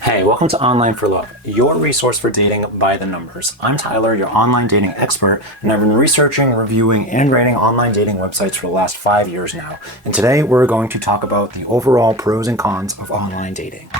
Hey, welcome to Online for Love, your resource for dating by the numbers. I'm Tyler, your online dating expert, and I've been researching, reviewing, and rating online dating websites for the last 5 years now. And today we're going to talk about the overall pros and cons of online dating.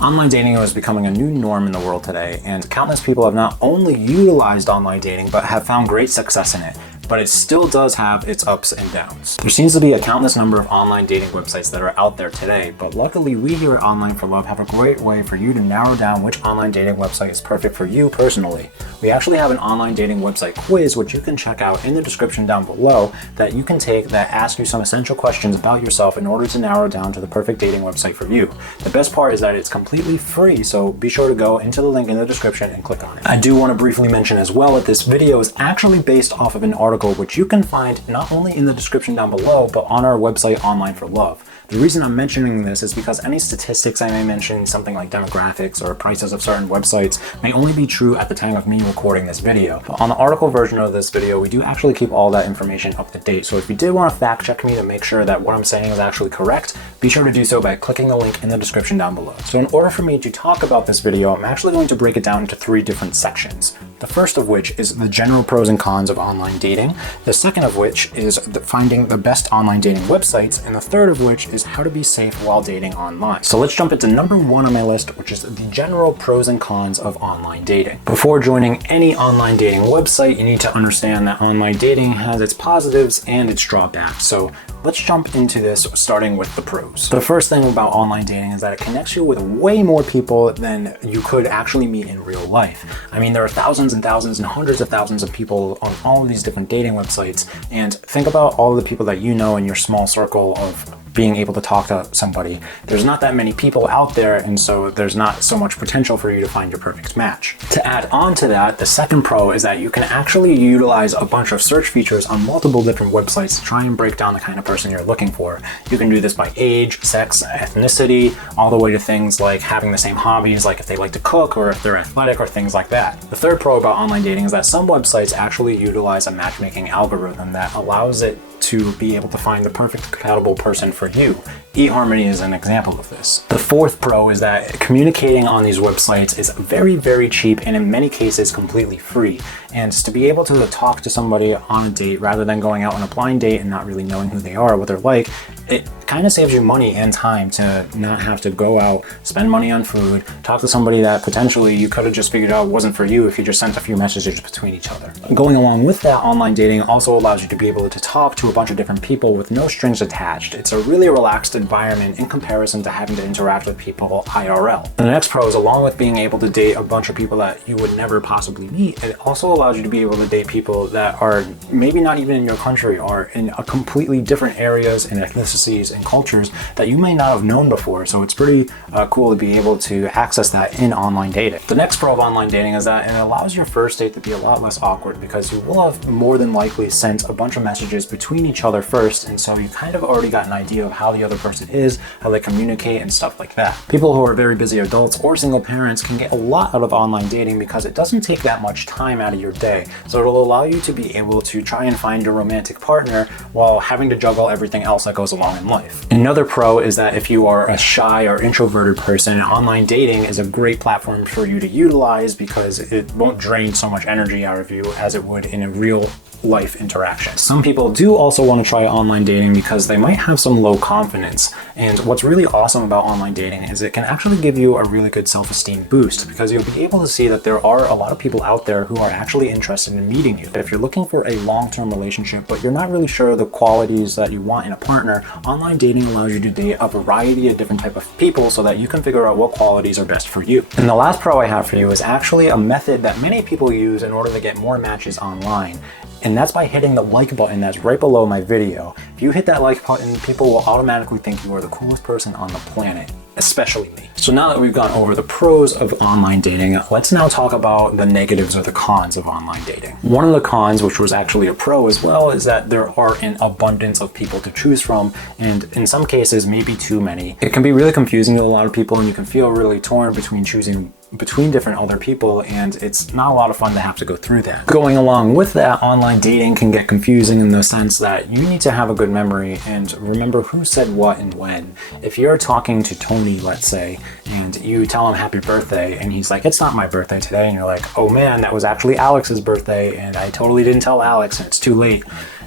Online dating is becoming a new norm in the world today, and countless people have not only utilized online dating, but have found great success in it. But it still does have its ups and downs. There seems to be a countless number of online dating websites that are out there today, but luckily we here at Online for Love have a great way for you to narrow down which online dating website is perfect for you personally. We actually have an online dating website quiz which you can check out in the description down below that you can take that asks you some essential questions about yourself in order to narrow down to the perfect dating website for you. The best part is that it's completely free, so be sure to go into the link in the description and click on it. I do want to briefly mention as well that this video is actually based off of an article which you can find not only in the description down below, but on our website Online for Love. The reason I'm mentioning this is because any statistics I may mention, something like demographics or prices of certain websites, may only be true at the time of me recording this video. But on the article version of this video, we do actually keep all that information up to date. So if you did want to fact check me to make sure that what I'm saying is actually correct, be sure to do so by clicking the link in the description down below. So in order for me to talk about this video, I'm actually going to break it down into 3 different sections. The first of which is the general pros and cons of online dating. The second of which is finding the best online dating websites. And the third of which is how to be safe while dating online. So let's jump into number 1 on my list, which is the general pros and cons of online dating. Before joining any online dating website, you need to understand that online dating has its positives and its drawbacks. So let's jump into this, starting with the pros. The first thing about online dating is that it connects you with way more people than you could actually meet in real life. I mean, there are thousands and thousands and hundreds of thousands of people on all of these different dating websites, and think about all the people that you know in your small circle of being able to talk to somebody. There's not that many people out there, and so there's not so much potential for you to find your perfect match. To add on to that, the second pro is that you can actually utilize a bunch of search features on multiple different websites to try and break down the kind of person you're looking for. You can do this by age, sex, ethnicity, all the way to things like having the same hobbies, like if they like to cook or if they're athletic or things like that. The third pro about online dating is that some websites actually utilize a matchmaking algorithm that allows it to be able to find the perfect compatible person for you. eHarmony is an example of this. The fourth pro is that communicating on these websites is very, very cheap and in many cases completely free. And to be able to talk to somebody on a date rather than going out on a blind date and not really knowing who they are or what they're like, it kind of saves you money and time to not have to go out, spend money on food, talk to somebody that potentially you could have just figured out wasn't for you if you just sent a few messages between each other. Going along with that, online dating also allows you to be able to talk to a bunch of different people with no strings attached. It's a really relaxed environment in comparison to having to interact with people IRL. The next pro is, along with being able to date a bunch of people that you would never possibly meet, it also allows you to be able to date people that are maybe not even in your country or in a completely different areas and ethnicities and cultures that you may not have known before. So it's pretty cool to be able to access that in online dating. The next pro of online dating is that it allows your first date to be a lot less awkward because you will have more than likely sent a bunch of messages between each other first, and so you kind of already got an idea of how the other person is, how they communicate and stuff like that. People who are very busy adults or single parents can get a lot out of online dating because it doesn't take that much time out of your day. So it'll allow you to be able to try and find your romantic partner while having to juggle everything else that goes along in life. Another pro is that if you are a shy or introverted person, online dating is a great platform for you to utilize because it won't drain so much energy out of you as it would in a real life interaction. Some people do also want to try online dating because they might have some low confidence. And what's really awesome about online dating is it can actually give you a really good self-esteem boost because you'll be able to see that there are a lot of people out there who are actually interested in meeting you. If you're looking for a long-term relationship, but you're not really sure the qualities that you want in a partner, online dating allows you to date a variety of different type of people so that you can figure out what qualities are best for you. And the last pro I have for you is actually a method that many people use in order to get more matches online. And that's by hitting the like button that's right below my video. If you hit that like button, people will automatically think you are the coolest person on the planet, especially me. So now that we've gone over the pros of online dating, let's now talk about the negatives or the cons of online dating. One of the cons, which was actually a pro as well, is that there are an abundance of people to choose from, and in some cases, maybe too many. It can be really confusing to a lot of people, and you can feel really torn between choosing between different other people, and it's not a lot of fun to have to go through that. Going along with that, online dating can get confusing in the sense that you need to have a good memory and remember who said what and when. If you're talking to Tony, let's say, and you tell him happy birthday and he's like, it's not my birthday today, and you're like, oh man, that was actually Alex's birthday and I totally didn't tell Alex and it's too late.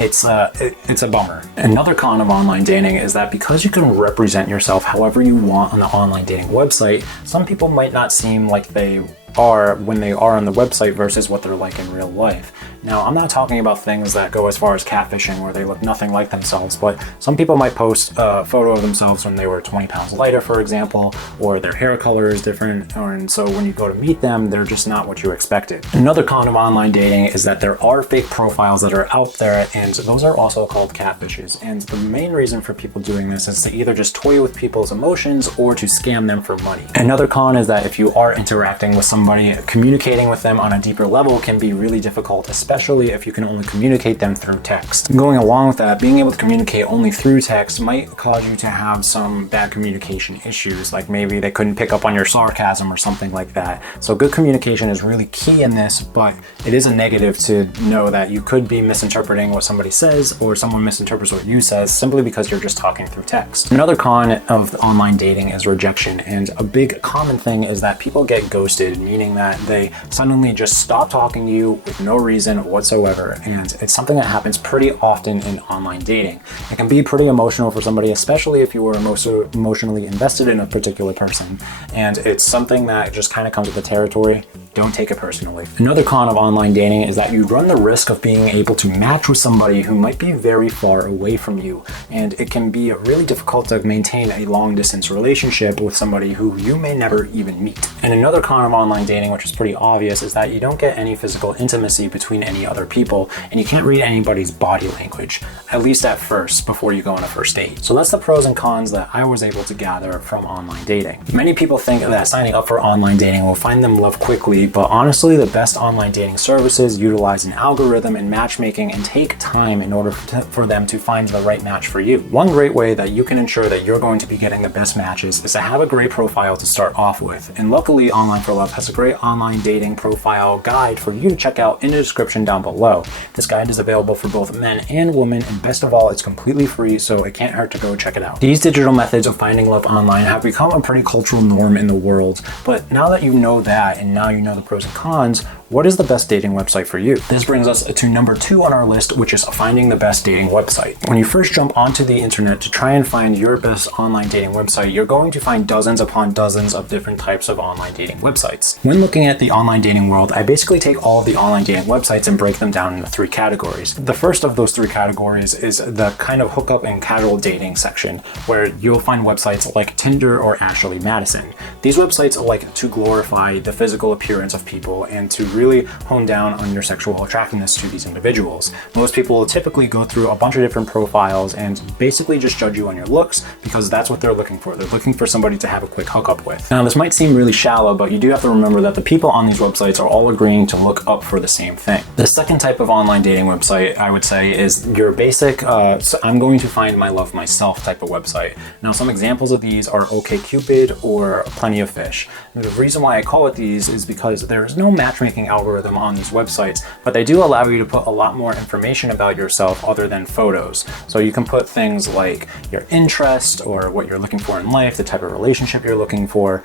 It's a bummer. Another con of online dating is that because you can represent yourself however you want on the online dating website, some people might not seem like they are when they are on the website versus what they're like in real life. Now, I'm not talking about things that go as far as catfishing where they look nothing like themselves, but some people might post a photo of themselves when they were 20 pounds lighter, for example, or their hair color is different, and so when you go to meet them, they're just not what you expected. Another con of online dating is that there are fake profiles that are out there, and those are also called catfishes. And the main reason for people doing this is to either just toy with people's emotions or to scam them for money. Another con is that if you are interacting with somebody, communicating with them on a deeper level can be really difficult, especially if you can only communicate them through text. Going along with that, being able to communicate only through text might cause you to have some bad communication issues, like maybe they couldn't pick up on your sarcasm or something like that. So good communication is really key in this, but it is a negative to know that you could be misinterpreting what somebody says or someone misinterprets what you says simply because you're just talking through text. Another con of online dating is rejection, and a big common thing is that people get ghosted, meaning that they suddenly just stop talking to you with no reason whatsoever, and it's something that happens pretty often in online dating. It can be pretty emotional for somebody, especially if you were emotionally invested in a particular person, and it's something that just kind of comes with the territory. Don't take it personally. Another con of online dating is that you run the risk of being able to match with somebody who might be very far away from you, and it can be really difficult to maintain a long distance relationship with somebody who you may never even meet. And another con of online dating, which is pretty obvious, is that you don't get any physical intimacy between any other people, and you can't read anybody's body language, at least at first, before you go on a first date. So that's the pros and cons that I was able to gather from online dating. Many people think that signing up for online dating will find them love quickly, but honestly, the best online dating services utilize an algorithm and matchmaking and take time in order for them to find the right match for you. One great way that you can ensure that you're going to be getting the best matches is to have a great profile to start off with. And luckily, Online for Love has a great online dating profile guide for you to check out in the description down below. This guide is available for both men and women, and best of all, it's completely free, so it can't hurt to go check it out. These digital methods of finding love online have become a pretty cultural norm in the world, but now that you know that, and now you know the pros and cons, what is the best dating website for you? This brings us to number 2 on our list, which is finding the best dating website. When you first jump onto the internet to try and find your best online dating website, you're going to find dozens upon dozens of different types of online dating websites. When looking at the online dating world, I basically take all of the online dating websites and break them down into 3 categories. The first of those 3 categories is the kind of hookup and casual dating section, where you'll find websites like Tinder or Ashley Madison. These websites like to glorify the physical appearance of people and to really hone down on your sexual attractiveness to these individuals. Most people will typically go through a bunch of different profiles and basically just judge you on your looks because that's what they're looking for. They're looking for somebody to have a quick hookup with. Now, this might seem really shallow, but you do have to remember that the people on these websites are all agreeing to look up for the same thing. The second type of online dating website, I would say, is your basic, I'm going to find my love myself type of website. Now, some examples of these are OkCupid or Plenty of Fish. And the reason why I call it these is because there is no matchmaking algorithm on these websites, but they do allow you to put a lot more information about yourself other than photos. So you can put things like your interest or what you're looking for in life, the type of relationship you're looking for,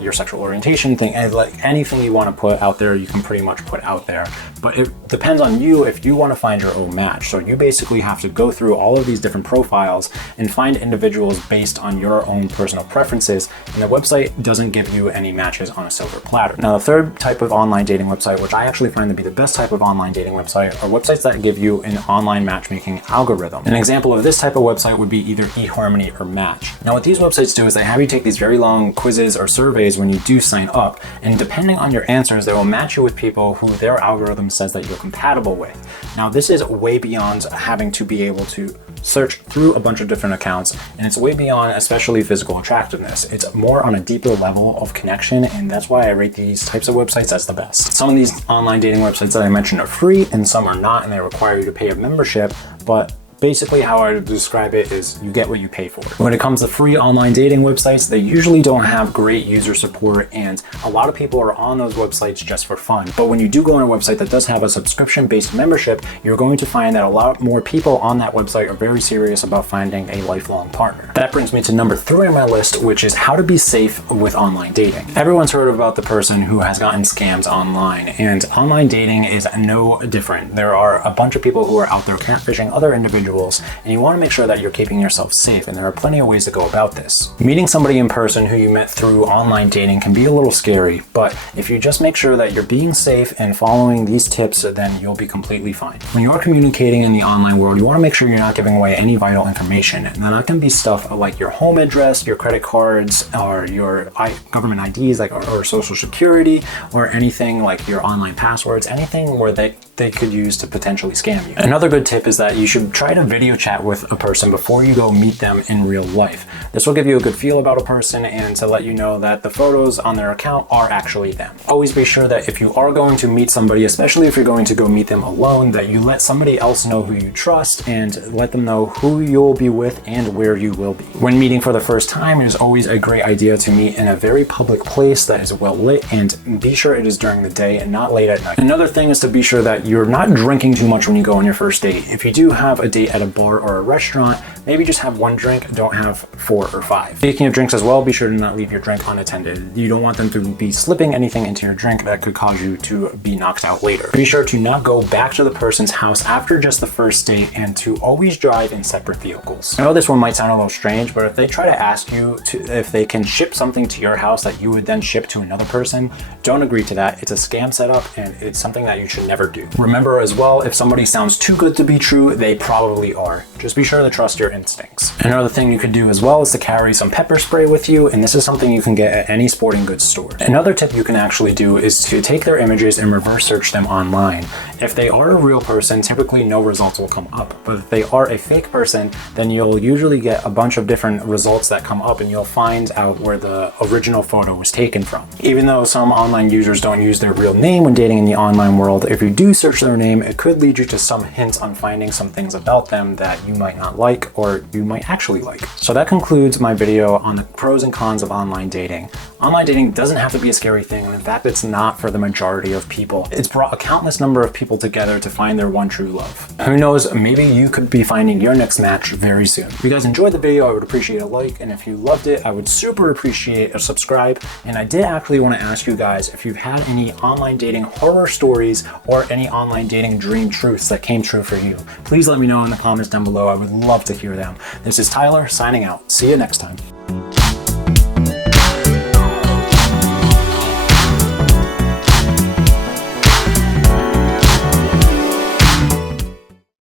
your sexual orientation thing, and like anything you want to put out there, you can pretty much put out there. But it depends on you if you want to find your own match. So you basically have to go through all of these different profiles and find individuals based on your own personal preferences, and the website doesn't give you any matches on a silver platter. Now, the third type of online dating website, which I actually find to be the best type of online dating website, are websites that give you an online matchmaking algorithm. An example of this type of website would be either eHarmony or Match. Now, what these websites do is they have you take these very long quizzes or surveys when you do sign up, and depending on your answers, they will match you with people who their algorithm says that you're compatible with. Now, this is way beyond having to be able to search through a bunch of different accounts, and it's way beyond especially physical attractiveness. It's more on a deeper level of connection, and that's why I rate these types of websites as the best. Some of these online dating websites that I mentioned are free and some are not, and they require you to pay a membership, but Basically, how I would describe it is you get what you pay for. When it comes to free online dating websites, they usually don't have great user support, and a lot of people are on those websites just for fun. But when you do go on a website that does have a subscription-based membership, you're going to find that a lot more people on that website are very serious about finding a lifelong partner. That brings me to number 3 on my list, which is how to be safe with online dating. Everyone's heard about the person who has gotten scammed online, and online dating is no different. There are a bunch of people who are out there catfishing other individuals, and you want to make sure that you're keeping yourself safe, and there are plenty of ways to go about this. Meeting somebody in person who you met through online dating can be a little scary, but if you just make sure that you're being safe and following these tips, then you'll be completely fine. When you're communicating in the online world, you want to make sure you're not giving away any vital information. Now that can be stuff like your home address, your credit cards, or your government IDs, like or social security, or anything like your online passwords, anything where they could use to potentially scam you. Another good tip is that you should try to video chat with a person before you go meet them in real life. This will give you a good feel about a person and to let you know that the photos on their account are actually them. Always be sure that if you are going to meet somebody, especially if you're going to go meet them alone, that you let somebody else know who you trust and let them know who you'll be with and where you will be. When meeting for the first time, it is always a great idea to meet in a very public place that is well lit, and be sure it is during the day and not late at night. Another thing is to be sure that you're not drinking too much when you go on your first date. If you do have a date at a bar or a restaurant, maybe just have 1 drink, don't have 4 or 5. Speaking of drinks as well, be sure to not leave your drink unattended. You don't want them to be slipping anything into your drink that could cause you to be knocked out later. Be sure to not go back to the person's house after just the first date, and to always drive in separate vehicles. I know this one might sound a little strange, but if they try to ask you if they can ship something to your house that you would then ship to another person, don't agree to that. It's a scam setup, and it's something that you should never do. Remember as well, if somebody sounds too good to be true, they probably are. Just be sure to trust your instincts. Another thing you could do as well is to carry some pepper spray with you, and this is something you can get at any sporting goods store. Another tip you can actually do is to take their images and reverse search them online. If they are a real person, typically no results will come up, but if they are a fake person, then you'll usually get a bunch of different results that come up, and you'll find out where the original photo was taken from. Even though some online users don't use their real name when dating in the online world, if you do search their name, it could lead you to some hints on finding some things about them that you might not like, or you might actually like. So that concludes my video on the pros and cons of online dating. Online dating doesn't have to be a scary thing, and in fact, it's not for the majority of people. It's brought a countless number of people together to find their one true love. Who knows, maybe you could be finding your next match very soon. If you guys enjoyed the video, I would appreciate a like, and if you loved it, I would super appreciate a subscribe. And I did actually want to ask you guys if you've had any online dating horror stories or any online dating dream truths that came true for you. Please let me know in the comments down below. I would love to hear them. This is Tyler signing out. See you next time.